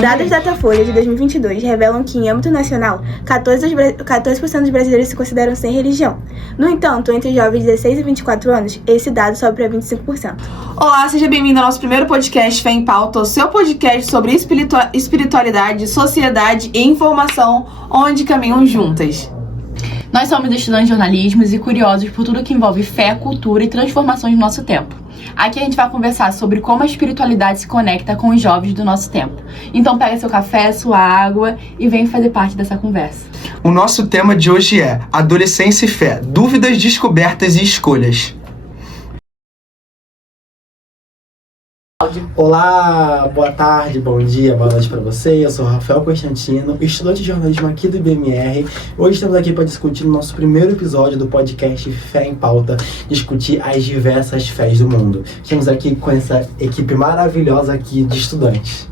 Dados da Datafolha de 2022 revelam que, em âmbito nacional, 14% dos brasileiros se consideram sem religião. No entanto, entre os jovens de 16 e 24 anos, esse dado sobe para 25%. Olá, seja bem-vindo ao nosso primeiro podcast Fé em Pauta, o seu podcast sobre espiritualidade, sociedade e informação, onde caminham juntas. Nós somos estudantes de jornalismo e curiosos por tudo que envolve fé, cultura e transformações do nosso tempo. Aqui a gente vai conversar sobre como a espiritualidade se conecta com os jovens do nosso tempo. Então pega seu café, sua água e vem fazer parte dessa conversa. O nosso tema de hoje é Adolescência e Fé, dúvidas, descobertas e escolhas. Olá, boa tarde, bom dia, boa noite para você. Eu sou Rafael Constantino, estudante de jornalismo aqui do IBMR. Hoje estamos aqui para discutir o nosso primeiro episódio do podcast Fé em Pauta, discutir as diversas fés do mundo. Estamos aqui com essa equipe maravilhosa aqui de estudantes.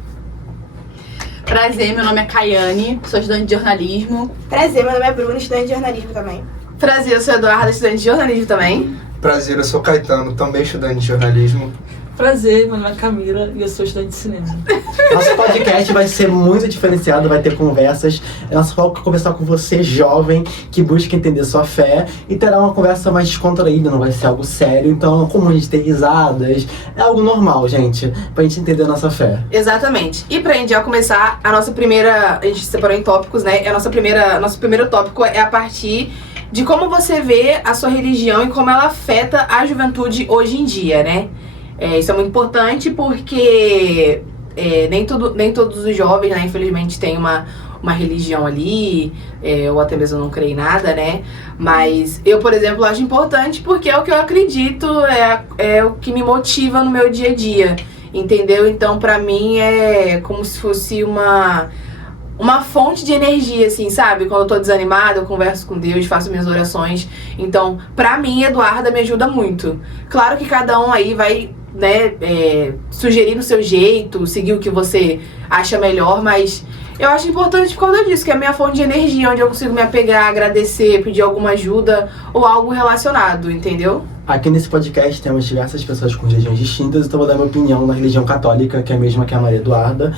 Prazer, meu nome é Caiane, sou estudante de jornalismo. Prazer, meu nome é Bruno, estudante de jornalismo também. Prazer, eu sou Eduardo, estudante de jornalismo também. Prazer, eu sou Caetano, também estudante de jornalismo. Prazer, meu nome é Camila e eu sou estudante de cinema. Nosso podcast vai ser muito diferenciado, vai ter conversas. É nosso foco é conversar com você, jovem, que busca entender sua fé, e terá uma conversa mais descontraída, não vai ser algo sério. Então é comum a gente ter risadas, é algo normal, gente, pra gente entender a nossa fé. Exatamente. E pra gente já começar, a gente separou em tópicos, né? Nosso primeiro tópico é a partir de como você vê a sua religião e como ela afeta a juventude hoje em dia, né? Isso é muito importante porque nem todos os jovens, né, infelizmente, têm uma religião ali, ou até mesmo não creem em nada, né? Mas eu, por exemplo, acho importante porque é o que eu acredito, é o que me motiva no meu dia a dia, entendeu? Então, pra mim, é como se fosse uma fonte de energia, assim, sabe? Quando eu tô desanimada, eu converso com Deus, faço minhas orações. Então, pra mim, Eduarda me ajuda muito. Claro que cada um aí vai, né, sugerir no seu jeito, seguir o que você acha melhor, mas eu acho importante por causa disso, que é a minha fonte de energia, onde eu consigo me apegar, agradecer, pedir alguma ajuda ou algo relacionado, entendeu? Aqui nesse podcast temos diversas pessoas com religiões distintas, então eu vou dar minha opinião na religião católica, que é a mesma que a Maria Eduarda.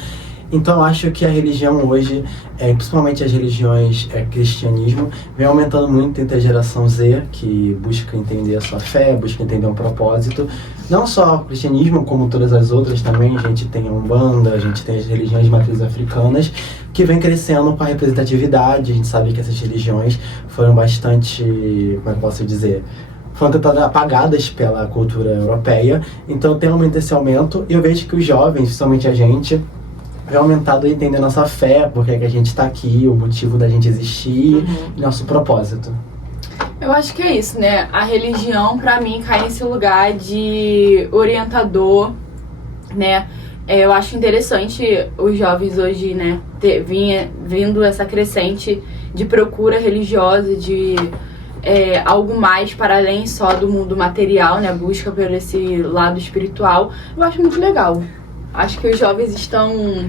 Então eu acho que a religião hoje, principalmente as religiões cristianismo, vem aumentando muito entre a geração Z, que busca entender a sua fé, busca entender um propósito. Não só o cristianismo, como todas as outras também, a gente tem a Umbanda, a gente tem as religiões de matriz africanas, que vem crescendo com a representatividade. A gente sabe que essas religiões foram bastante, como é que eu posso dizer, foram tentadas apagadas pela cultura europeia. Então tem aumentado esse aumento, e eu vejo que os jovens, principalmente a gente, é aumentado a entender nossa fé, porque é que a gente está aqui, o motivo da gente existir, e nosso propósito. Eu acho que é isso, né? A religião, pra mim, cai nesse lugar de orientador, né? Eu acho interessante os jovens hoje, né, vindo essa crescente de procura religiosa, de algo mais para além só do mundo material, né? Busca por esse lado espiritual. Eu acho muito legal. Acho que os jovens estão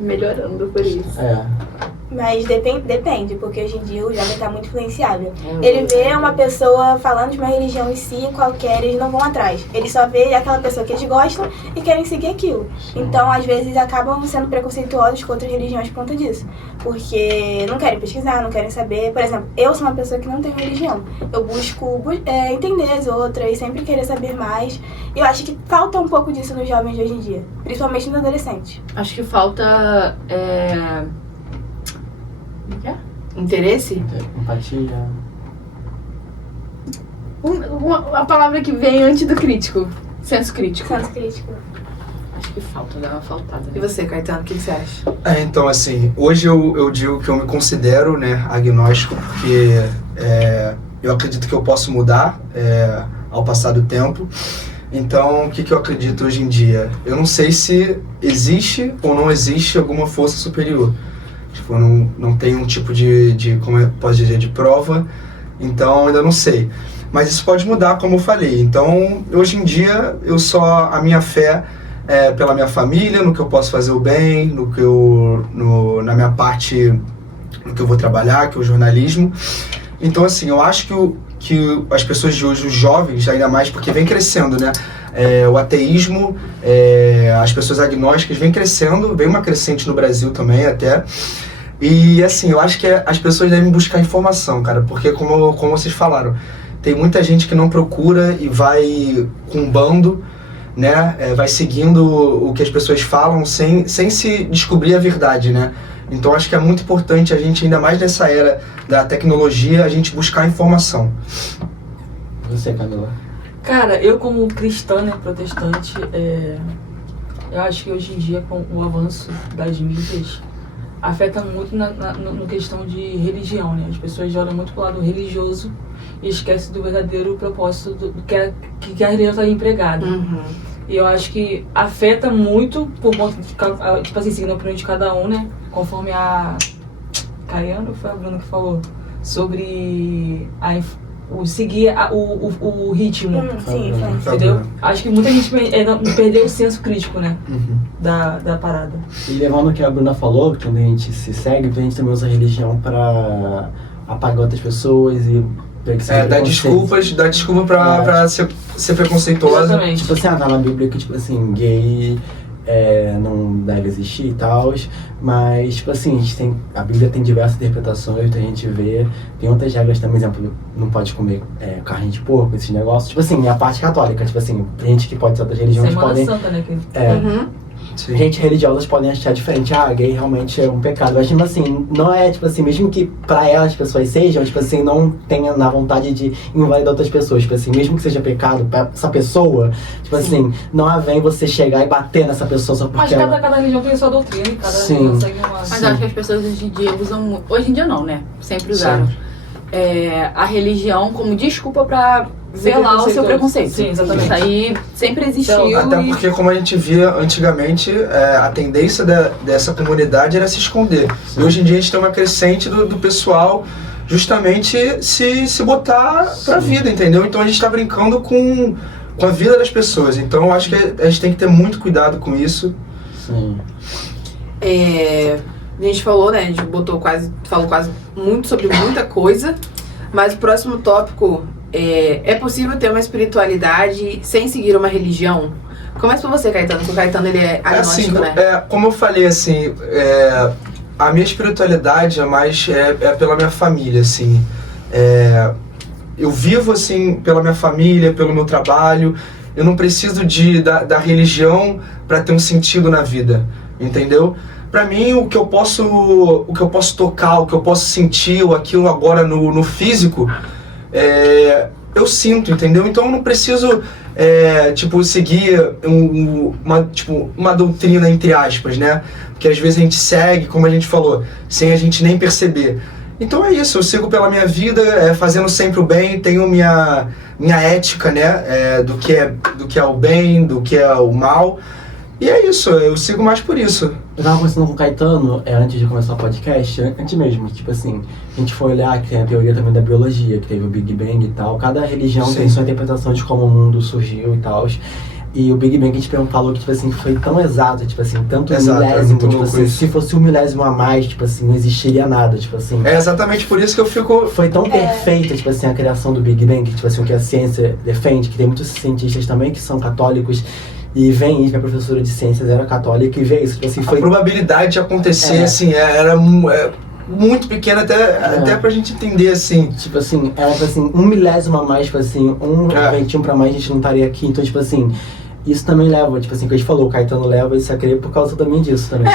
melhorando por isso. Mas depende, porque hoje em dia o jovem está muito influenciável. Ele vê uma pessoa falando de uma religião em si, qualquer, eles não vão atrás. Eles só vê aquela pessoa que eles gostam e querem seguir aquilo. Então, às vezes, acabam sendo preconceituosos com outras religiões por conta disso. Porque não querem pesquisar, não querem saber. Por exemplo, eu sou uma pessoa que não tem religião. Eu busco entender as outras e sempre querer saber mais. E eu acho que falta um pouco disso nos jovens de hoje em dia, principalmente nos adolescentes. Acho que falta... Interesse? Empatia. Uma palavra que vem antes do crítico. Senso crítico. Senso crítico. Acho que falta, dá uma faltada. E você, Caetano, o que você acha? Então, assim, hoje eu digo que eu me considero, né, agnóstico, porque eu acredito que eu posso mudar ao passar do tempo. Então, o que eu acredito hoje em dia? Eu não sei se existe ou não existe alguma força superior. Tipo, não tem um tipo de como eu posso dizer, de prova, então ainda não sei. Mas isso pode mudar, como eu falei. Então, hoje em dia, a minha fé é pela minha família, no que eu posso fazer o bem, na minha parte, no que eu vou trabalhar, que é o jornalismo. Então, assim, eu acho que as pessoas de hoje, os jovens, ainda mais porque vem crescendo, né? o ateísmo, as pessoas agnósticas vem crescendo, vem uma crescente no Brasil também até. E assim, eu acho que as pessoas devem buscar informação, cara, porque como vocês falaram, tem muita gente que não procura e vai com um bando, né, vai seguindo o que as pessoas falam sem se descobrir a verdade, né. Então acho que é muito importante a gente, ainda mais nessa era da tecnologia, a gente buscar informação. Você, Camila? Cara, eu como cristã, né, protestante, eu acho que hoje em dia, com o avanço das mídias, afeta muito no questão de religião, né? As pessoas olham muito pro lado religioso e esquecem do verdadeiro propósito do que a religião está empregada. Uhum. E eu acho que afeta muito por conta de, tipo assim, seguindo a opinião de cada um, né? Conforme a Caiano, foi a Bruna que falou, sobre seguir o ritmo. Sim, Entendeu? Acho que muita gente perdeu o senso crítico, né? Da parada. E levando o que a Bruna falou, que quando a gente se segue, a gente também usa a religião pra apagar outras pessoas e dá desculpa pra ser preconceituosa. Exatamente. Tipo assim, tá na Bíblia que, tipo assim, gay não deve existir e tal, mas, tipo assim, a Bíblia tem diversas interpretações, a gente vê, tem outras regras também, exemplo, não pode comer carne de porco, esses negócios, tipo assim, a parte católica, tipo assim, gente que pode ser outras religiões Semana podem... Santa, né? Gente religiosas podem achar diferente, gay realmente é um pecado, mas tipo assim, não é tipo assim, mesmo que pra elas as pessoas sejam, tipo assim, não tenha na vontade de invalidar outras pessoas, tipo assim, mesmo que seja pecado pra essa pessoa, tipo assim, não vem você chegar e bater nessa pessoa só porque Mas cada religião tem sua doutrina e cada religião segue uma... Mas eu acho que as pessoas hoje em dia usam muito, hoje em dia não, né? Sempre usaram a religião como desculpa pra velar o seu preconceito. Sim, exatamente. Isso aí sempre existiu. Então, até porque, como a gente via antigamente, a tendência dessa comunidade era se esconder. E hoje em dia a gente tem uma crescente do pessoal justamente se botar pra vida, entendeu? Então a gente tá brincando com a vida das pessoas. Então eu acho que a gente tem que ter muito cuidado com isso. Sim. A gente falou, né? A gente falou quase muito sobre muita coisa, mas o próximo tópico é possível ter uma espiritualidade sem seguir uma religião? Começa por você, Caetano, porque o Caetano ele é agnóstico, assim, né? Como eu falei, assim, a minha espiritualidade é mais pela minha família, assim. Eu vivo, assim, pela minha família, pelo meu trabalho. Eu não preciso da religião para ter um sentido na vida, entendeu? Pra mim, o que eu posso tocar, o que eu posso sentir, aquilo agora no físico, eu sinto, entendeu? Então eu não preciso, seguir uma doutrina, entre aspas, né? Porque às vezes a gente segue, como a gente falou, sem a gente nem perceber. Então é isso, eu sigo pela minha vida, fazendo sempre o bem, tenho minha ética, né? Do que é o bem, do que é o mal. E é isso, eu sigo mais por isso. Eu tava conversando com o Caetano, antes de começar o podcast, antes mesmo, tipo assim, a gente foi olhar que tem a teoria também da biologia, que teve o Big Bang e tal, cada religião tem sua interpretação de como o mundo surgiu e tal. E o Big Bang a gente falou que, tipo assim, foi tão exato, tipo assim, tanto milésimo, tipo assim, se fosse 1 milésimo a mais, tipo assim, não existiria nada, tipo assim. É exatamente por isso que eu fico... Foi tão perfeita, tipo assim, a criação do Big Bang, tipo assim, o que a ciência defende, que tem muitos cientistas também que são católicos, e vem isso, minha professora de ciências era católica, e vê isso, tipo assim, foi... A probabilidade de acontecer, assim, era muito pequena até pra gente entender, assim. Tipo assim, era tipo assim, 1 milésimo a mais, tipo assim, um ventinho pra mais, a gente não estaria aqui, então, tipo assim... Isso também leva, tipo assim, que a gente falou, o Caetano leva isso a crer por causa também disso também.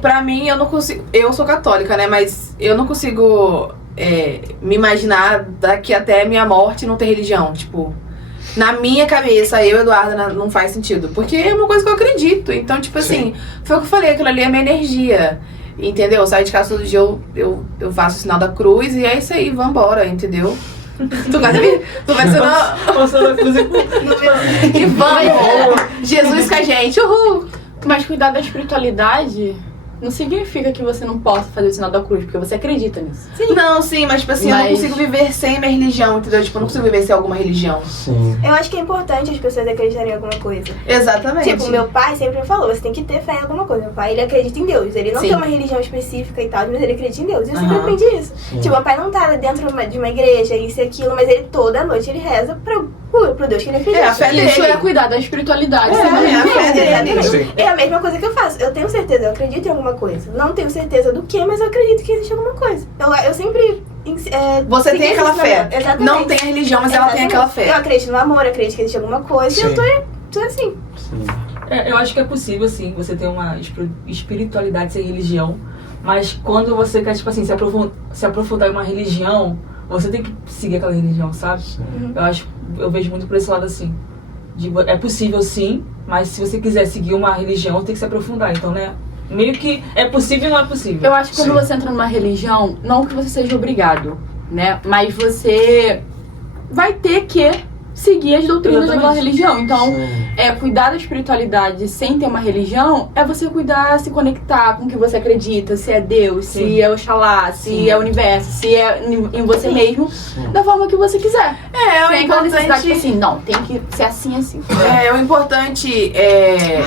Pra mim, eu não consigo... Eu sou católica, né, mas eu não consigo me imaginar daqui até a minha morte não ter religião, tipo... Na minha cabeça, Eduarda, não faz sentido. Porque é uma coisa que eu acredito. Então, tipo assim, foi o que eu falei, aquilo ali é minha energia. Entendeu? Eu saio de casa todo dia, eu faço o sinal da cruz e é isso aí, vambora, entendeu? Tu vai Passando a cruz e vamos! Jesus com a gente, uhul! Mas cuidar da espiritualidade não significa que você não possa fazer o sinal da cruz, porque você acredita nisso. Sim. Não, sim, mas tipo assim, eu não consigo viver sem minha religião, entendeu? Tipo, eu não consigo viver sem alguma religião. Sim. Eu acho que é importante as pessoas acreditarem em alguma coisa. Exatamente. Tipo, meu pai sempre me falou, você tem que ter fé em alguma coisa. Meu pai, ele acredita em Deus. Ele não tem uma religião específica e tal, mas ele acredita em Deus. E eu sempre aprendi isso. Sim. Tipo, meu pai não tá dentro de uma igreja, isso e aquilo, mas ele toda noite ele reza pra pro Deus que ele acredita. É, a fé Isso dele. é cuidar da espiritualidade. É, também. a fé dele. Exatamente. Sim. É a mesma coisa que eu faço. Eu tenho certeza, eu acredito em alguma coisa. Não tenho certeza do que, mas eu acredito que existe alguma coisa. Eu sempre... Você tem aquela fé. Exatamente. Não tem a religião, mas ela tem aquela Eu fé. acredito no amor, acredito que existe alguma coisa. E Sim. eu tô assim. Sim. Eu acho que é possível, sim, você ter uma espiritualidade sem religião, mas quando você quer, tipo assim, se aprofundar em uma religião, você tem que seguir aquela religião, sabe? Eu vejo muito por esse lado assim. É possível, sim, mas se você quiser seguir uma religião, tem que se aprofundar. Então, né? Meio que é possível e não é possível. Eu acho que quando Sim. você entra numa religião, não que você seja obrigado, né? Mas você vai ter que seguir as doutrinas daquela Exatamente. religião. Então, Sim. cuidar da espiritualidade sem ter uma religião é você cuidar, se conectar com o que você acredita, se é Deus, Sim. se é Oxalá, se Sim. é o universo, se é em você mesmo, Sim. da forma que você quiser. É, o Sem aquela necessidade, tipo importante... assim, não, tem que ser assim. O importante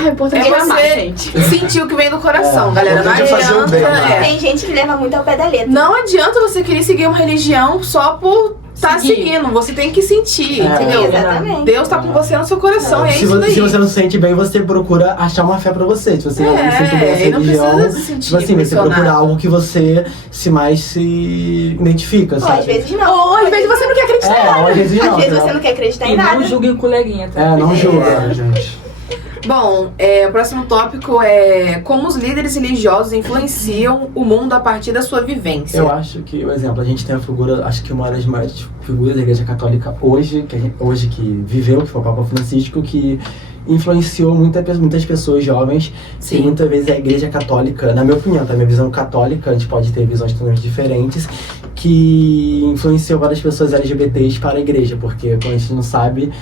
O importante é amar, você gente. sentir o que vem do coração, É, galera. o Não importante é fazer o adianta... bem, né? Tem gente que leva muito ao pé da letra. Não adianta você querer seguir uma religião só por estar Seguir. seguindo. Você tem que sentir, É. entendeu? Exatamente. Deus tá com você no seu coração, é se, isso daí. se você não se sente bem, você procura achar uma fé pra você. Se você não se sente bem essa e não religião, precisa se sentir tipo assim, você pressionado. procura algo que você se identifica, Ou sabe? às vezes não. Ou às vezes você não quer acreditar. ou às vezes não. Às vezes entendeu? você não quer acreditar em E nada. não julguem o coleguinha, tá? Não julga. É, gente. Bom, o próximo tópico é como os líderes religiosos influenciam o mundo a partir da sua vivência. Eu acho que, por exemplo, a gente tem a figura, acho que uma das maiores figuras da Igreja Católica hoje, que viveu, que foi o Papa Francisco, que influenciou muitas pessoas jovens. Sim. E muitas vezes a Igreja Católica, na minha opinião, tá? Minha visão católica, a gente pode ter visões totalmente diferentes, que influenciou várias pessoas LGBTs para a Igreja, porque, como a gente não sabe,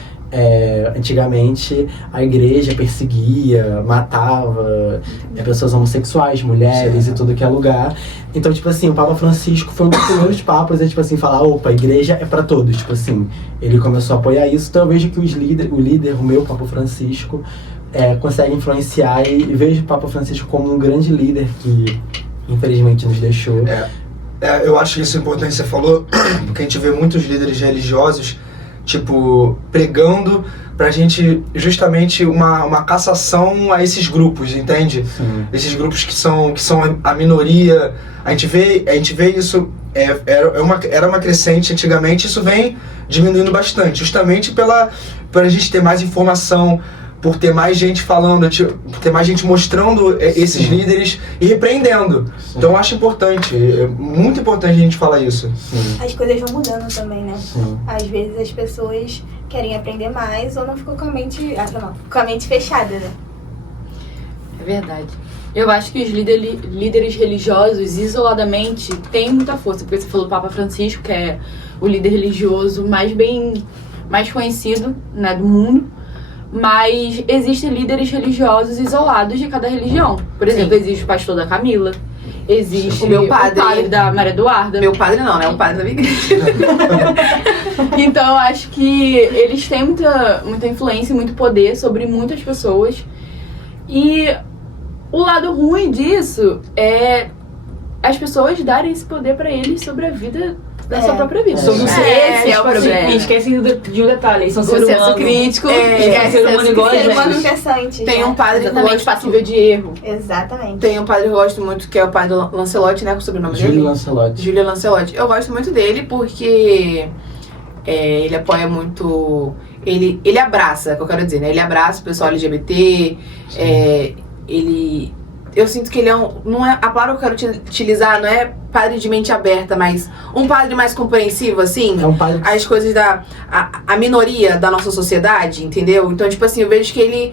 antigamente a igreja perseguia, matava pessoas homossexuais, mulheres Sim. e tudo que é lugar. Então, tipo assim, o Papa Francisco foi um dos primeiros papas a, tipo assim, falar, opa, a igreja é pra todos, tipo assim. Ele começou a apoiar isso, então eu vejo que o meu Papa Francisco, consegue influenciar e vejo o Papa Francisco como um grande líder que, infelizmente, nos deixou. Eu acho que isso é importante que você falou, porque a gente vê muitos líderes religiosos, tipo, pregando pra gente justamente uma cassação a esses grupos, entende? Sim. Esses grupos que são a minoria. A gente vê isso, era uma crescente antigamente, isso vem diminuindo bastante, justamente por a gente ter mais informação, por ter mais gente falando, por ter mais gente mostrando esses Sim. líderes e repreendendo. Sim. Então eu acho importante, é muito importante a gente falar isso. Sim. As coisas vão mudando também, né? Sim. Às vezes as pessoas querem aprender mais ou não ficam com a mente... com a mente fechada, né? É verdade. Eu acho que os líderes religiosos, isoladamente, têm muita força. Porque você falou do Papa Francisco, que é o líder religioso mais conhecido, né, do mundo. Mas existem líderes religiosos isolados de cada religião. Por exemplo, existe o pastor da Camila, existe O meu padre. o padre da Maria Eduarda. Meu padre não, né? O padre da minha igreja. Então eu acho que eles têm muita influência e muito poder sobre muitas pessoas. E o lado ruim disso é as pessoas darem esse poder pra eles sobre a vida da sua própria vida. Sobre o Esse é o Tipo assim, problema. e esquecem de um detalhe, eles são O seres senso humanos. crítico, É, ser humano igual a Ser gente. humano pensante. Tem né? um padre que eu exatamente gosto... passível de erro. Exatamente. Tem um padre que eu gosto muito, que é o padre Lancelotti, né? Com o sobrenome Júlio dele. Lancelotti. Júlio Lancelotti. Eu gosto muito dele porque ele apoia muito... Ele abraça, é o que eu quero dizer, né? Ele abraça o pessoal LGBT. Eu sinto que ele não é... A palavra que eu quero utilizar não é padre de mente aberta, mas um padre mais compreensivo, assim. É um padre que As coisas a minoria da nossa sociedade, entendeu? Então, tipo assim, eu vejo que ele...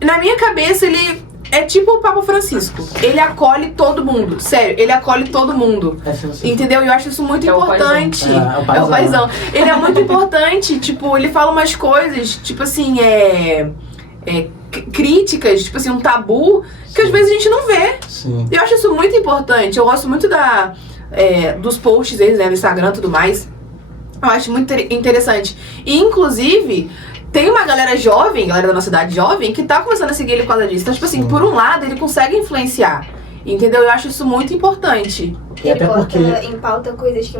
Na minha cabeça, ele é tipo o Papa Francisco. Ele acolhe todo mundo. Sério, ele acolhe todo mundo. Entendeu? E eu acho isso muito É o importante. paizão. É o É o paizão. Ele é muito importante. Tipo, ele fala umas coisas, tipo assim, críticas, tipo assim, um tabu, que às vezes a gente não vê. Sim. Eu acho isso muito importante. Eu gosto muito dos posts deles, né, no Instagram e tudo mais. Eu acho muito interessante. E, inclusive, tem uma galera da nossa idade jovem, que tá começando a seguir ele por causa disso. Então, tipo assim, Sim. por um lado, ele consegue influenciar. Entendeu? Eu acho isso muito importante. E Ele até bota porque... em pauta coisas que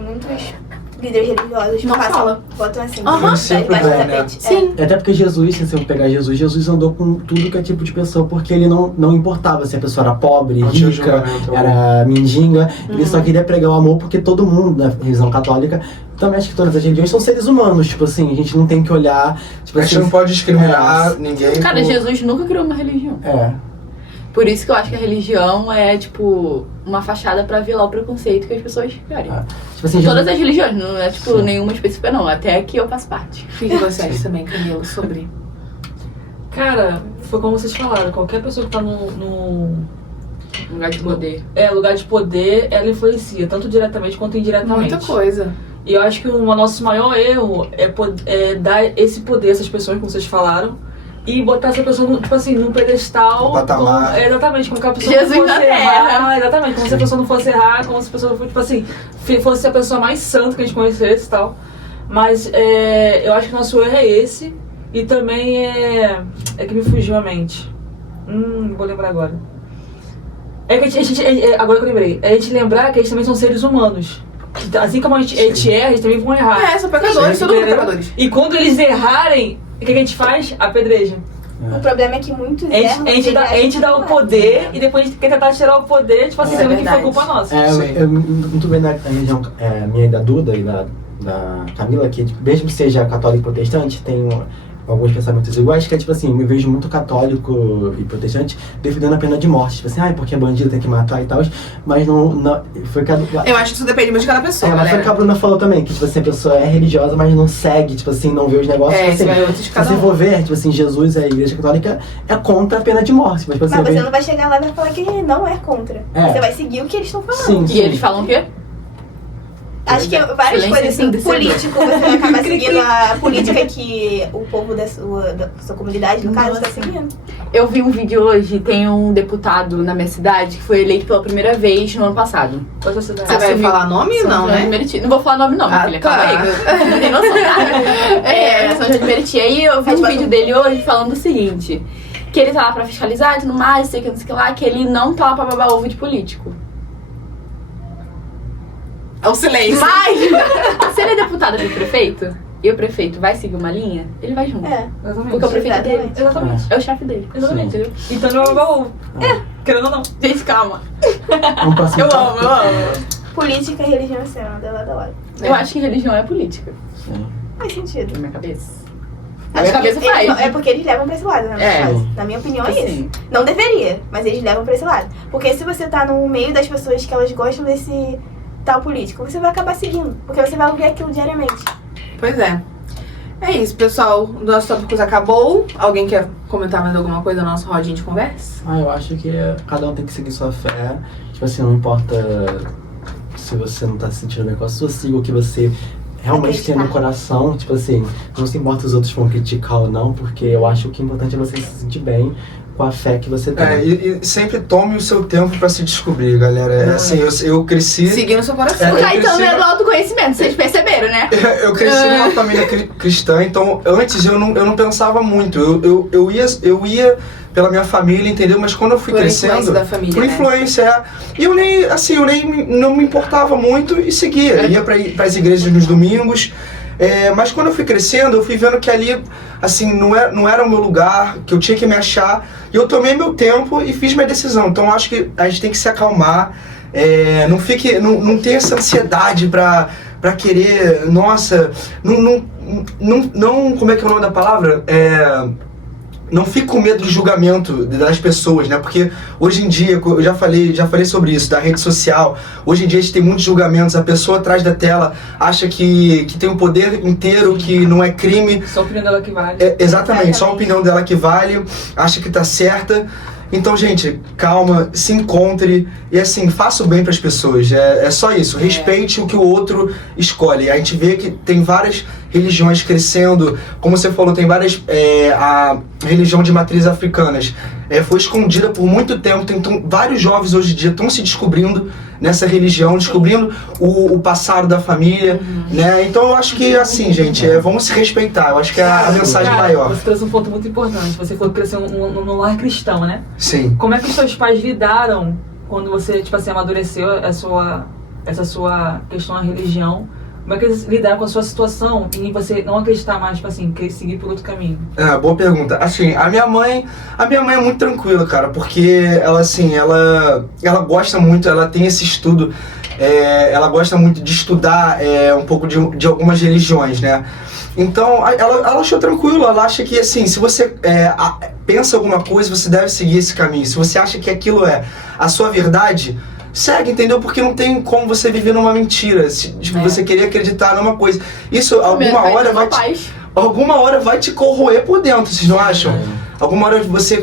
líderes religiosos Não fala. botam assim, Aham. debaixo do Né? tapete. Sim. Até porque Jesus, se você for pegar Jesus andou com tudo que é tipo de pessoa, porque ele não importava se a pessoa era pobre, Não tinha rica, julgamento. era mendiga, ele só queria pregar o amor, porque todo mundo, na religião católica, também acho que todas as religiões são seres humanos, tipo assim, a gente não tem que olhar, tipo A gente assim, não pode discriminar ninguém. Cara, por- Jesus nunca criou uma religião. Por isso que eu acho que a religião é, tipo, uma fachada pra velar o preconceito que as pessoas querem. tipo assim, Todas as religiões, não é, tipo, Sim. nenhuma específica não. Até que eu faço parte. O que você acha também, Camila, sobre? Cara, foi como vocês falaram, qualquer pessoa que tá no Lugar de poder. lugar de poder, ela influencia, tanto diretamente quanto indiretamente. Muita coisa. E eu acho que o nosso maior erro é dar esse poder a essas pessoas, como vocês falaram, e botar essa pessoa, tipo assim, num pedestal. No patamar. Exatamente, como que a pessoa Jesus não na fosse terra. errar. Exatamente, como se a pessoa não fosse errar, como se a pessoa, tipo assim, fosse a pessoa mais santa que a gente conhecesse e tal. Mas eu acho que o nosso erro é esse. E também é que me fugiu a mente. Não vou lembrar agora. É que agora que eu lembrei, é a gente lembrar que eles também são seres humanos. Assim como a gente erra, eles também vão errar. São pecadores, todo mundo é pecadores. E quando eles errarem, o que a gente faz? Apedreja. O problema é que muitos erram. A gente dá o poder e depois a gente quer tentar tirar o poder, tipo assim, É sendo que foi verdade. culpa nossa. eu muito bem na religião minha e da Duda e da Camila, que mesmo que seja católico e protestante, tem alguns pensamentos iguais, que é tipo assim, eu me vejo muito católico e protestante defendendo a pena de morte, tipo assim, porque bandido tem que matar e tal, mas não foi cada... Eu acho que isso depende muito de cada pessoa, mas foi o que a galera. Bruna falou também, que tipo assim, a pessoa é religiosa, mas não segue, tipo assim, não vê os negócios, tipo Isso assim, vai muito de se cada você um. for ver, tipo assim, Jesus, a igreja católica, é contra a pena de morte, mas tipo assim, Mas eu você vejo- não vai chegar lá e vai falar que não é contra. É. Você vai seguir o que eles estão falando. Sim, E sim. eles falam o quê? Acho que várias Silêncio coisas assim, ensurdecedor. político, você vai acabar seguindo a política que o povo da sua comunidade, no caso, está seguindo. Eu vi um vídeo hoje, tem um deputado na minha cidade que foi eleito pela primeira vez no ano passado. Qual a sua cidade? Você vai Assumiu- falar nome? São Não, João de né? Meriti. Não vou falar nome não, minha Ah, filha. tá. Calma aí. que Não tem noção, tá? São João de Meriti. Aí eu vi um vídeo dele hoje falando o seguinte. Que ele tá lá pra fiscalizar e tudo mais, sei que não sei o que lá, que ele não tá lá pra babar ovo de político. É o silêncio. Mas, se ele é deputado pro prefeito, e o prefeito vai seguir uma linha, ele vai junto. É, Exatamente. Porque o prefeito dele Exatamente. é o chefe dele. Exatamente. Entendeu? Então não vai babar ovo. Querendo ou não. Gente, calma. Vamos pro próximo Eu tópico. amo. política e religião estão andando lado a lado. Eu acho que religião é política, Sim. Faz sentido. na minha cabeça. Na Acho minha que cabeça faz. É porque eles levam pra esse lado, né? É. Na minha opinião, é isso. Assim, Não deveria, mas eles levam pra esse lado. Porque se você tá no meio das pessoas que elas gostam desse tal político, você vai acabar seguindo. Porque você vai ouvir aquilo diariamente. Pois é. É isso, pessoal. O nosso tópicos acabou. Alguém quer comentar mais alguma coisa na nossa rodinha de conversa? Eu acho que cada um tem que seguir sua fé. Tipo assim, não importa se você não tá se sentindo bem com a sua, siga o que você realmente tem no coração. Tipo assim, não se importa os outros vão criticar ou não, porque eu acho que o importante é você se sentir bem com a fé que você tem. E sempre tome o seu tempo pra se descobrir, galera. Assim, eu cresci. Seguindo seu coração. É, o eu Caetano cresci- é do autoconhecimento, vocês perceberam, né? Eu cresci numa família cristã, então antes eu não pensava muito. Eu ia pela minha família, entendeu? Mas quando eu fui Por crescendo. influência da família, Por né? influência, é. E eu não me importava muito e seguia. Ia pras igrejas nos domingos. Mas quando eu fui crescendo, eu fui vendo que ali, assim, não era o meu lugar, que eu tinha que me achar. E eu tomei meu tempo e fiz minha decisão. Então eu acho que a gente tem que se acalmar. Não ter essa ansiedade pra querer, nossa, não, como é que é o nome da palavra? Não fique com medo do julgamento das pessoas, né? Porque hoje em dia, eu já falei sobre isso, da rede social. Hoje em dia a gente tem muitos julgamentos, a pessoa atrás da tela acha que tem o poder inteiro, que não é crime. Só a opinião dela que vale. Exatamente, só a opinião dela que vale, acha que tá certa. Então, gente, calma, se encontre e assim, faça o bem pras pessoas. É só isso, respeite o que o outro escolhe. A gente vê que tem várias religiões crescendo, como você falou, tem várias, a religião de matriz africanas foi escondida por muito tempo, vários jovens hoje em dia estão se descobrindo nessa religião, descobrindo o passado da família, né? Então eu acho que assim, gente, vamos se respeitar, eu acho que é a mensagem Cara, maior. Você trouxe um ponto muito importante. Você falou que cresceu num lar cristão, né? Sim. Como é que os seus pais lidaram quando você, tipo assim, amadureceu essa sua questão da religião Como é que eles lidaram com a sua situação em você não acreditar mais, tipo assim, querer seguir por outro caminho? Boa pergunta. Assim, a minha mãe é muito tranquila, cara, porque ela, assim, ela gosta muito, ela tem esse estudo, ela gosta muito de estudar um pouco de algumas religiões, né? Então, ela achou tranquilo, ela acha que, assim, se você pensa alguma coisa, você deve seguir esse caminho. Se você acha que aquilo é a sua verdade, segue, entendeu? Porque não tem como você viver numa mentira, você querer acreditar numa coisa. Isso, alguma hora vai te corroer por dentro, vocês não acham? Alguma hora você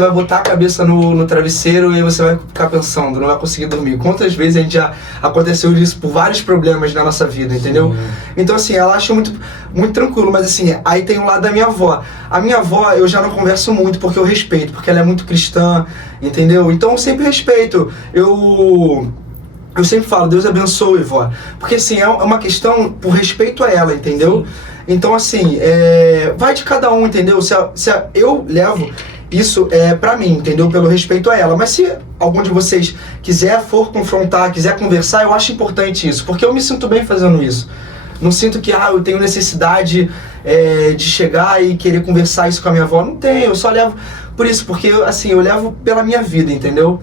vai botar a cabeça no travesseiro e você vai ficar pensando, não vai conseguir dormir. Quantas vezes a gente já aconteceu isso por vários problemas na nossa vida, entendeu? Então, assim, ela acha muito, muito tranquilo, mas assim, aí tem o lado da minha avó. A minha avó, eu já não converso muito porque eu respeito, porque ela é muito cristã, entendeu? Então eu sempre respeito. Eu sempre falo, Deus abençoe, vó. Porque assim, é uma questão por respeito a ela, entendeu? Sim. Então assim, vai de cada um, entendeu? Eu levo isso pra mim, entendeu? Pelo respeito a ela. Mas se algum de vocês for confrontar, quiser conversar, eu acho importante isso. Porque eu me sinto bem fazendo isso. Não sinto que eu tenho necessidade de chegar e querer conversar isso com a minha avó. Não tenho, eu só levo por isso. Porque assim, eu levo pela minha vida, entendeu?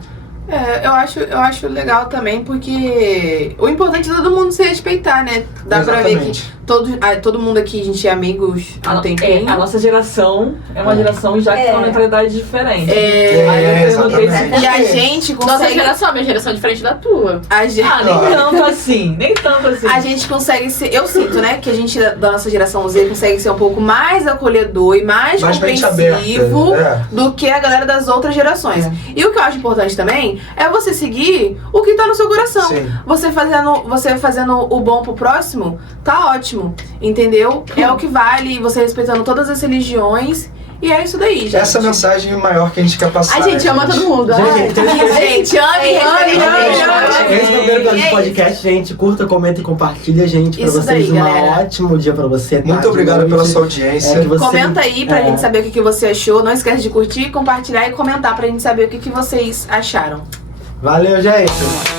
Eu acho legal também, porque o importante é todo mundo se respeitar, né? Dá pra ver que todo mundo aqui, a gente é amigos há um tempinho. A nossa geração é uma geração já que tem uma mentalidade diferente. Exatamente. E a gente consegue... Nossa geração, minha geração é diferente da tua. Nem tanto assim. A gente consegue ser... Eu sinto, né, que a gente da nossa geração Z consegue ser um pouco mais acolhedor e mais compreensivo do que a galera das outras gerações. E o que eu acho importante também é você seguir o que tá no seu coração. Sim. Você fazendo o bom pro próximo, tá ótimo, entendeu? É o que vale, você respeitando todas as religiões. E é isso daí, gente. Essa mensagem maior que a gente quer passar. A gente ama todo mundo. Gente, ame. Esse é o primeiro episódio de podcast, gente. Curta, comenta e compartilha, gente. Pra Isso vocês, daí, um galera. ótimo dia pra você. Muito obrigado pela sua audiência. Comenta aí pra gente saber o que você achou. Não esquece de curtir, compartilhar e comentar pra gente saber o que vocês acharam. Valeu, gente.